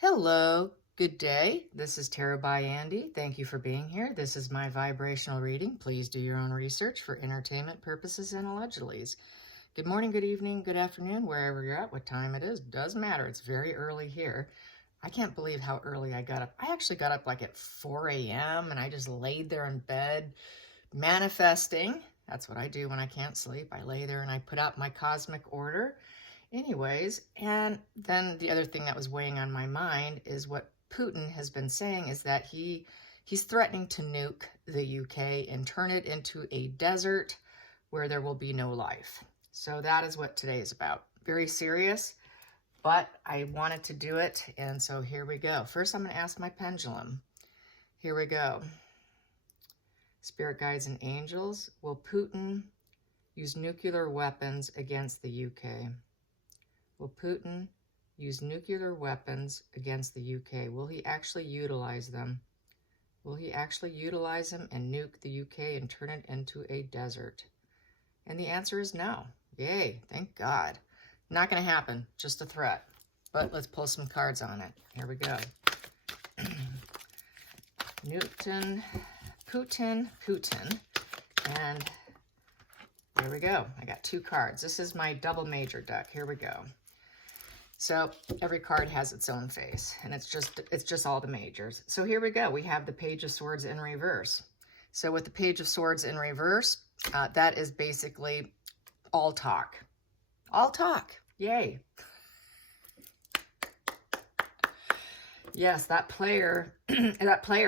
Hello, good day. This is Tarot by Andy. Thank you for being here. This is my vibrational reading. Please do your own research for entertainment purposes and allegedlys. Good morning, good evening, good afternoon, wherever you're at, what time it is, doesn't matter. It's very early here. I can't believe how early I got up. I actually got up like at 4 a.m. and I just laid there in bed manifesting. That's what I do when I can't sleep. I lay there and I put out my cosmic order. Anyways, and then the other thing that was weighing on my mind is what Putin has been saying is that he's threatening to nuke the UK and turn it into a desert where there will be no life. So that is what today is about. Very serious, but I wanted to do it, and so here we go. First, I'm going to ask my pendulum. Here we go. Spirit guides and angels, will Putin use nuclear weapons against the UK? Will Putin use nuclear weapons against the UK? Will he actually utilize them? Will he actually utilize them and nuke the UK and turn it into a desert? And the answer is no. Yay, thank God. Not going to happen, just a threat. But let's pull some cards on it. Here we go. Putin. And there we go. I got two cards. This is my double major deck. Here we go. So every card has its own face, and it's just all the majors. So here we go. We have the Page of Swords in reverse. So with the Page of Swords in reverse, that is basically all talk. All talk. Yay. Yes, that player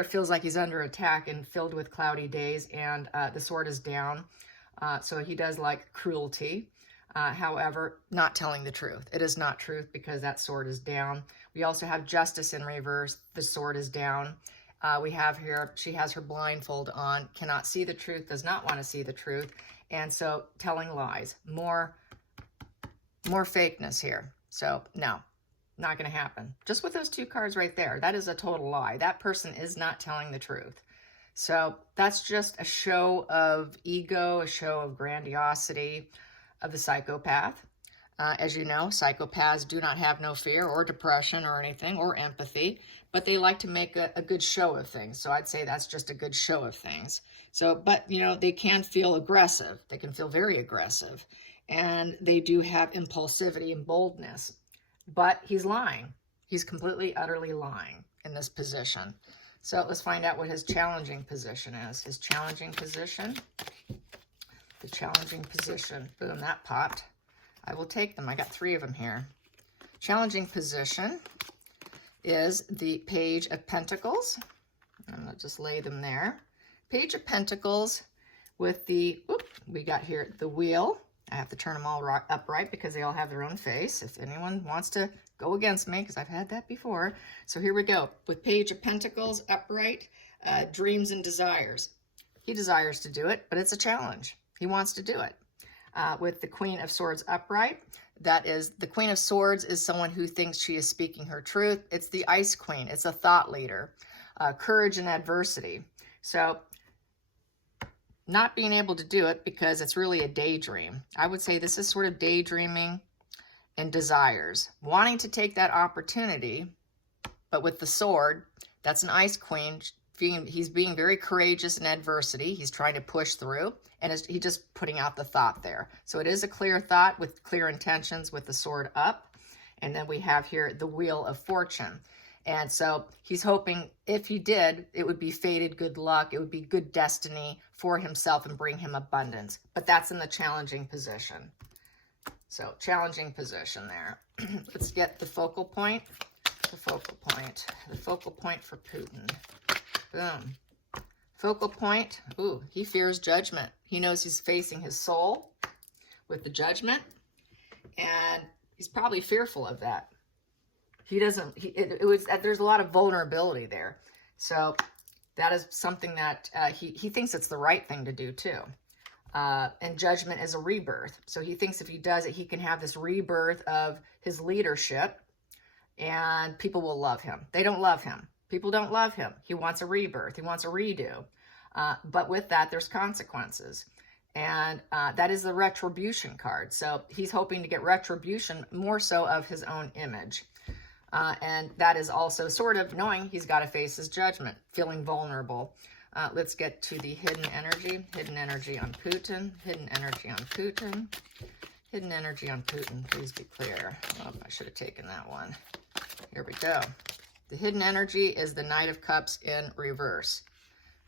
feels like he's under attack and filled with cloudy days, and the sword is down. So he does like cruelty. However, not telling the truth. It is not truth because that sword is down. We also have justice in reverse. The sword is down. We have here, she has her blindfold on, cannot see the truth, does not want to see the truth. And so telling lies, more fakeness here. So no, not going to happen. Just with those two cards right there, that is a total lie. That person is not telling the truth. So that's just a show of ego, a show of grandiosity of the psychopath. As you know, psychopaths do not have no fear or depression or anything or empathy, but they like to make a good show of things. So I'd say that's just a good show of things. So, but you know, they can feel aggressive. They can feel very aggressive, and they do have impulsivity and boldness, but he's lying. He's completely, utterly lying in this position. So let's find out what his challenging position is. His challenging position. The challenging position. Boom, that popped. I will take them. I got 3 of them here. Challenging position is the Page of Pentacles. I'm going to just lay them there. Page of Pentacles with the, we got here the Wheel. I have to turn them all upright because they all have their own face. If anyone wants to go against me, because I've had that before. So here we go. With Page of Pentacles upright, dreams and desires. He desires to do it, but it's a challenge. He wants to do it. With the Queen of Swords upright, that is, the Queen of Swords is someone who thinks she is speaking her truth. It's the Ice Queen. It's a thought leader. Courage and adversity. So not being able to do it because it's really a daydream. I would say this is sort of daydreaming and desires. Wanting to take that opportunity, but with the sword, that's an Ice Queen. He's being very courageous in adversity. He's trying to push through, and he's just putting out the thought there. So it is a clear thought with clear intentions with the sword up. And then we have here the Wheel of Fortune. And so he's hoping if he did, it would be fated good luck. It would be good destiny for himself and bring him abundance. But that's in the challenging position. So challenging position there. Let's get the focal point. The focal point. The focal point for Putin. Boom. Focal point. Ooh, he fears judgment. He knows he's facing his soul with the judgment, and he's probably fearful of that. He doesn't, there's a lot of vulnerability there. So that is something that he thinks it's the right thing to do too. And judgment is a rebirth. So he thinks if he does it, he can have this rebirth of his leadership, and people will love him. They don't love him. People don't love him. He wants a rebirth. He wants a redo. But with that, there's consequences. And that is the retribution card. So he's hoping to get retribution more so of his own image. And that is also sort of knowing he's got to face his judgment, feeling vulnerable. Let's get to the hidden energy. Hidden energy on Putin. Hidden energy on Putin. Hidden energy on Putin. Please be clear. Oh, I should have taken that one. Here we go. The hidden energy is the Knight of Cups in reverse.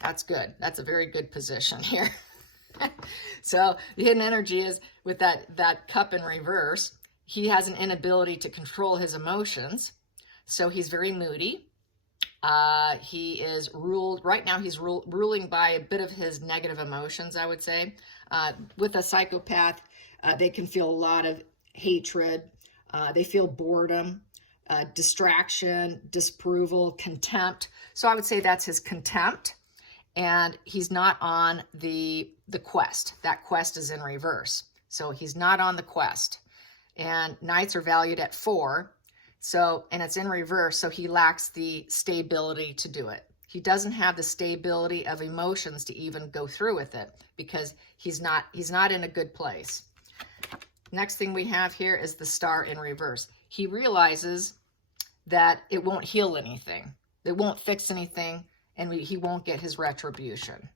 That's good. That's a very good position here. So the hidden energy is with that cup in reverse. He has an inability to control his emotions. So he's very moody. He is ruled, right now he's ruling by a bit of his negative emotions, I would say. With a psychopath, they can feel a lot of hatred. They feel boredom, distraction, disapproval, contempt. So I would say that's his contempt. And he's not on the quest. That quest is in reverse. So he's not on the quest. And knights are valued at 4. So, and it's in reverse, so he lacks the stability to do it. He doesn't have the stability of emotions to even go through with it because he's not in a good place. Next thing we have here is the Star in reverse. He realizes that it won't heal anything. It won't fix anything, and he won't get his retribution.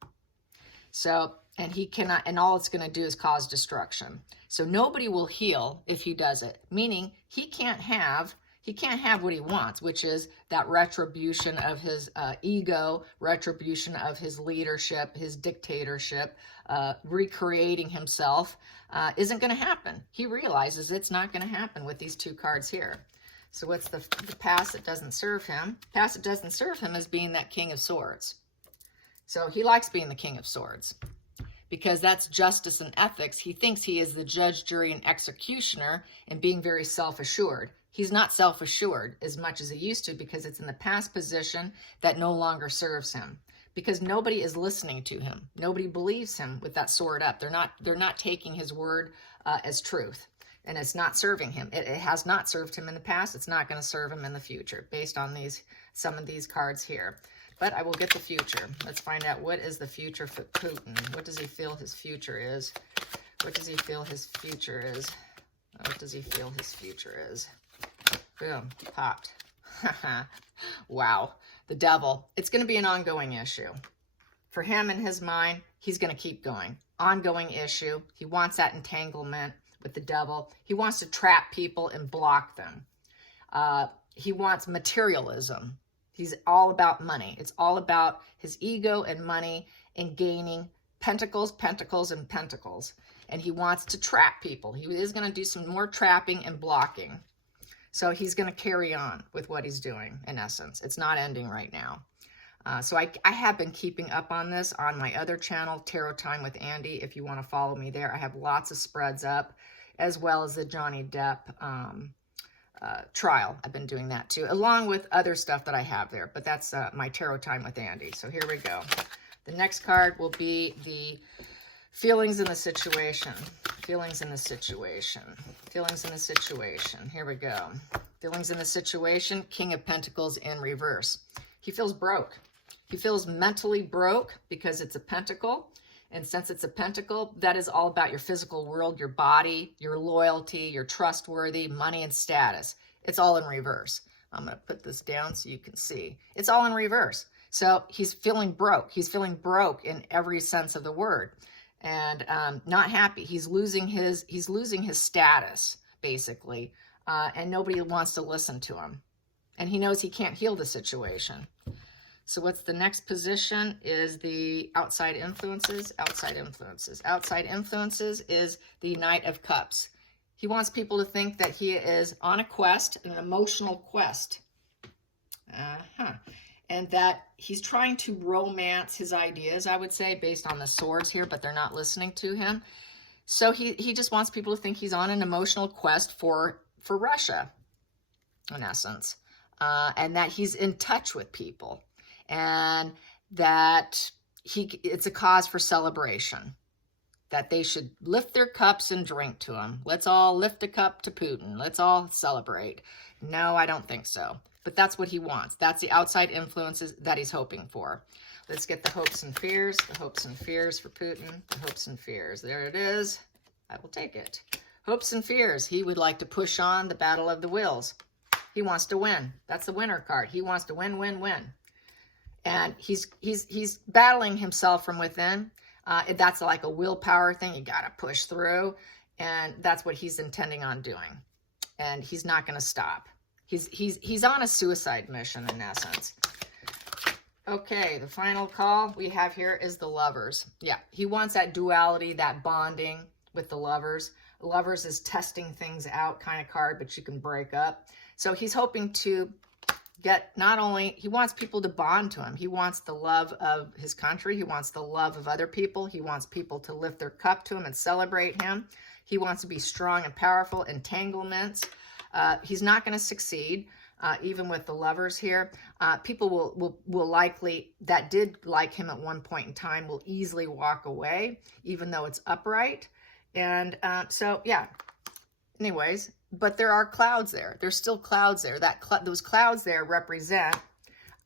So, and he cannot, and all it's going to do is cause destruction. So nobody will heal if he does it, meaning he can't have what he wants, which is that retribution of his ego, retribution of his leadership, his dictatorship, recreating himself, isn't going to happen. He realizes it's not going to happen with these 2 cards here. So what's the past that doesn't serve him? Past that doesn't serve him is being that King of Swords. So he likes being the King of Swords because that's justice and ethics. He thinks he is the judge, jury, and executioner and being very self-assured. He's not self-assured as much as he used to because it's in the past position that no longer serves him because nobody is listening to him. Nobody believes him with that sword up. They're not taking his word as truth, and it's not serving him. It has not served him in the past. It's not going to serve him in the future based on some of these cards here. But I will get the future. Let's find out what is the future for Putin. What does he feel his future is? What does he feel his future is? What does he feel his future is? Boom, popped. Wow, the devil. It's going to be an ongoing issue. For him in his mind, he's going to keep going. Ongoing issue. He wants that entanglement with the devil. He wants to trap people and block them. He wants materialism. He's all about money. It's all about his ego and money and gaining pentacles, pentacles, and pentacles. And he wants to trap people. He is going to do some more trapping and blocking. So he's going to carry on with what he's doing, in essence. It's not ending right now. So I have been keeping up on this on my other channel, Tarot Time with Andy. If you want to follow me there, I have lots of spreads up, as well as the Johnny Depp trial. I've been doing that too, along with other stuff that I have there. But that's my Tarot Time with Andy. So here we go. The next card will be the feelings in the situation. Feelings in the situation. Feelings in the situation. Here we go. Feelings in the situation. King of Pentacles in reverse. He feels broke. He feels mentally broke because it's a pentacle. And since it's a pentacle, that is all about your physical world, your body, your loyalty, your trustworthy, money, and status. It's all in reverse. I'm going to put this down so you can see. It's all in reverse. So he's feeling broke. He's feeling broke in every sense of the word. And not happy. He's losing his status, basically. And nobody wants to listen to him. And he knows he can't heal the situation. So what's the next position is the outside influences. Outside influences. Outside influences is the Knight of Cups. He wants people to think that he is on a quest, an emotional quest. And that he's trying to romance his ideas, I would say, based on the swords here, but they're not listening to him. So he just wants people to think he's on an emotional quest for Russia, in essence. And that he's in touch with people. And that it's a cause for celebration. That they should lift their cups and drink to him. Let's all lift a cup to Putin. Let's all celebrate. No, I don't think so. But that's what he wants. That's the outside influences that he's hoping for. Let's get the hopes and fears. The hopes and fears for Putin. The hopes and fears. There it is. I will take it. Hopes and fears. He would like to push on the battle of the wills. He wants to win. That's the winner card. He wants to win, win, win. And he's battling himself from within. That's like a willpower thing. You got to push through. And that's what he's intending on doing. And he's not going to stop. He's on a suicide mission in essence. Okay, the final call we have here is the Lovers. Yeah, he wants that duality, that bonding with the Lovers. Lovers is testing things out kind of card, but you can break up. So he's hoping to get, not only, he wants people to bond to him. He wants the love of his country. He wants the love of other people. He wants people to lift their cup to him and celebrate him. He wants to be strong and powerful. Entanglements. He's not going to succeed. Even with the Lovers here, people will likely, that did like him at one point in time, will easily walk away, even though it's upright. And so, yeah, anyways, but there are clouds there. There's still clouds there. Those clouds there represent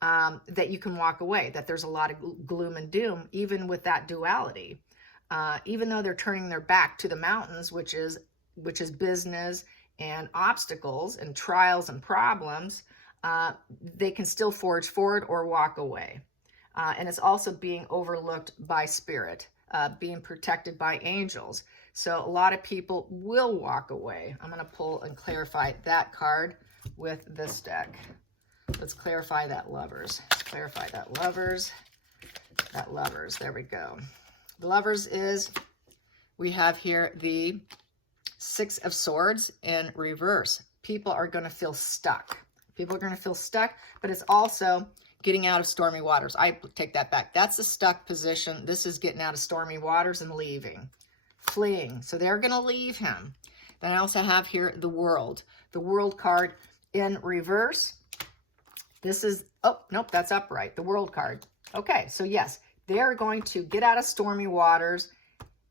that you can walk away, that there's a lot of gloom and doom, even with that duality. Even though they're turning their back to the mountains, which is business and obstacles and trials and problems, they can still forge forward or walk away. And it's also being overlooked by spirit, being protected by angels. So a lot of people will walk away. I'm going to pull and clarify that card with this deck. Let's clarify that Lovers. Let's clarify that Lovers. That Lovers. There we go. The Lovers is, we have here the Six of Swords in reverse. People are going to feel stuck. People are going to feel stuck, but it's also getting out of stormy waters. I take that back. That's a stuck position. This is getting out of stormy waters and leaving, fleeing. So they're going to leave him. Then I also have here the World. The World card in reverse. This is, oh, nope, that's upright. The World card. Okay, so yes, they're going to get out of stormy waters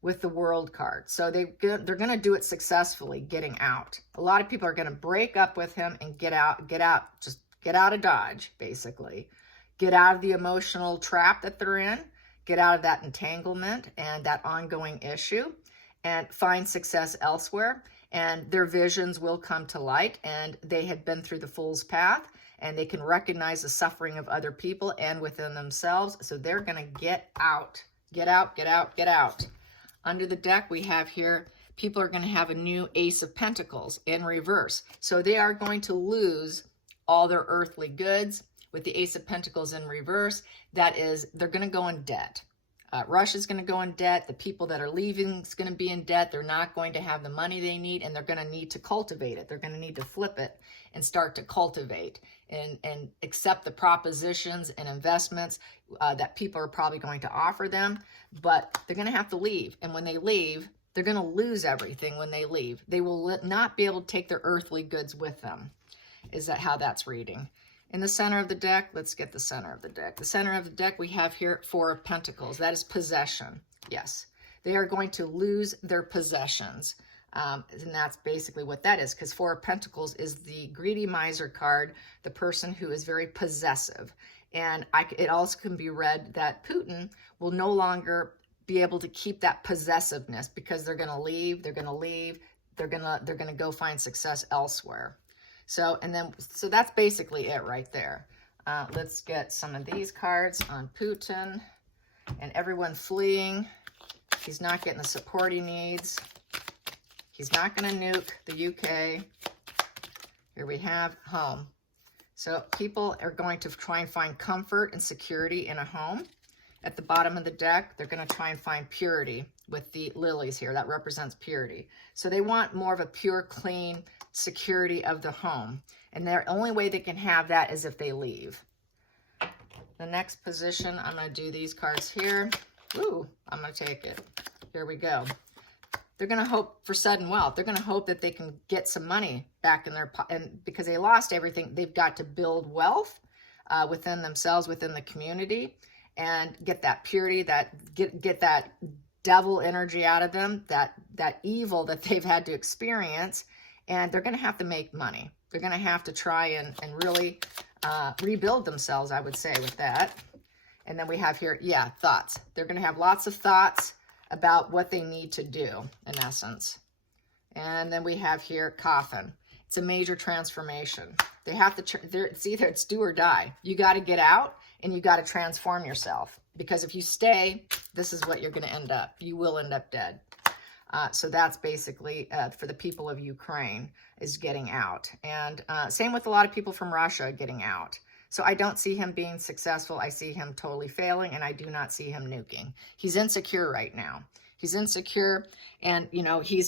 with the World card. So they're going to do it successfully, getting out. A lot of people are going to break up with him and get out, just get out of Dodge, basically. Get out of the emotional trap that they're in, get out of that entanglement and that ongoing issue, and find success elsewhere. And their visions will come to light, and they had been through the Fool's Path, and they can recognize the suffering of other people and within themselves. So they're going to get out. Get out, get out, get out. Under the deck, we have here, people are going to have a new Ace of Pentacles in reverse. So they are going to lose all their earthly goods with the Ace of Pentacles in reverse. That is, they're going to go in debt. Russia's going to go in debt. The people that are leaving is going to be in debt. They're not going to have the money they need, and they're going to need to cultivate it. They're going to need to flip it and start to cultivate and accept the propositions and investments that people are probably going to offer them. But they're going to have to leave. And when they leave, they're going to lose everything when they leave. They will not be able to take their earthly goods with them. Is that how that's reading? In the center of the deck, let's get the center of the deck. The center of the deck, we have here Four of Pentacles. That is possession. Yes, they are going to lose their possessions. And that's basically what that is, because Four of Pentacles is the greedy miser card, the person who is very possessive. And it also can be read that Putin will no longer be able to keep that possessiveness because they're going to leave, they're going to leave, they're going to go find success elsewhere. So that's basically it right there. Let's get some of these cards on Putin and everyone fleeing. He's not getting the support he needs. He's not going to nuke the UK. Here we have home. So people are going to try and find comfort and security in a home. At the bottom of the deck, they're going to try and find purity with the lilies here. That represents purity. So they want more of a pure, clean security of the home. And the only way they can have that is if they leave. The next position, I'm going to do these cards here. Ooh, I'm going to take it. Here we go. They're going to hope for sudden wealth. They're going to hope that they can get some money back in their, and because they lost everything, they've got to build wealth within themselves, within the community, and get that purity, get that devil energy out of them, that evil that they've had to experience, and they're going to have to make money. They're going to have to try and really rebuild themselves, I would say, with that. And then we have here, yeah, thoughts. They're going to have lots of thoughts about what they need to do, in essence. And then we have here coffin. It's a major transformation. They have to, it's either it's do or die. You got to get out and you got to transform yourself, because if you stay, this is what you're going to end up. You will end up dead. So that's basically for the people of Ukraine, is getting out. And same with a lot of people from Russia getting out. So I don't see him being successful. I see him totally failing, and I do not see him nuking. He's insecure right now. He's insecure, and you know he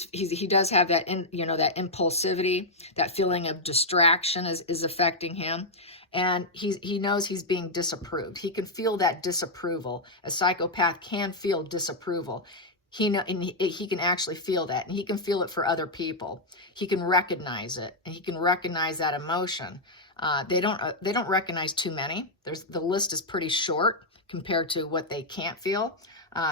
does have that that impulsivity, that feeling of distraction is affecting him, and he knows he's being disapproved. He can feel that disapproval. A psychopath can feel disapproval. He can actually feel that, and he can feel it for other people. He can recognize it, and he can recognize that emotion. They don't recognize too many. The list is pretty short compared to what they can't feel.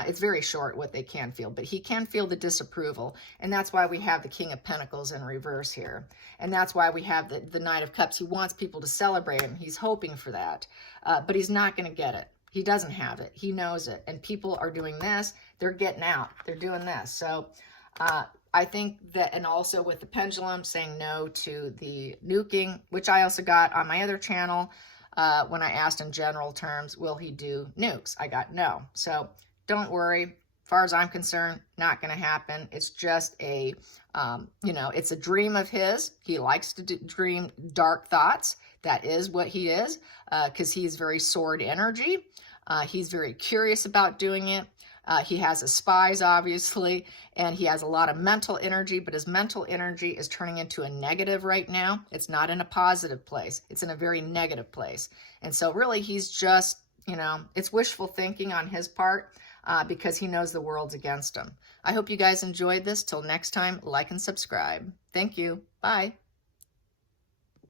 It's very short what they can feel, but he can feel the disapproval, and that's why we have the King of Pentacles in reverse here, and that's why we have the Knight of Cups. He wants people to celebrate him. He's hoping for that, but he's not going to get it. He doesn't have it. He knows it, and people are doing this. They're getting out. They're doing this. So I think that, and also with the pendulum saying no to the nuking, which I also got on my other channel when I asked in general terms, will he do nukes? I got no. So don't worry. As far as I'm concerned, not going to happen. It's just a, it's a dream of his. He likes to dream dark thoughts. That is what he is, because he's very sword energy. He's very curious about doing it. He has his spies, obviously, and he has a lot of mental energy, but his mental energy is turning into a negative right now. It's not in a positive place. It's in a very negative place. And so really he's just, it's wishful thinking on his part because he knows the world's against him. I hope you guys enjoyed this. Till next time, like and subscribe. Thank you. Bye.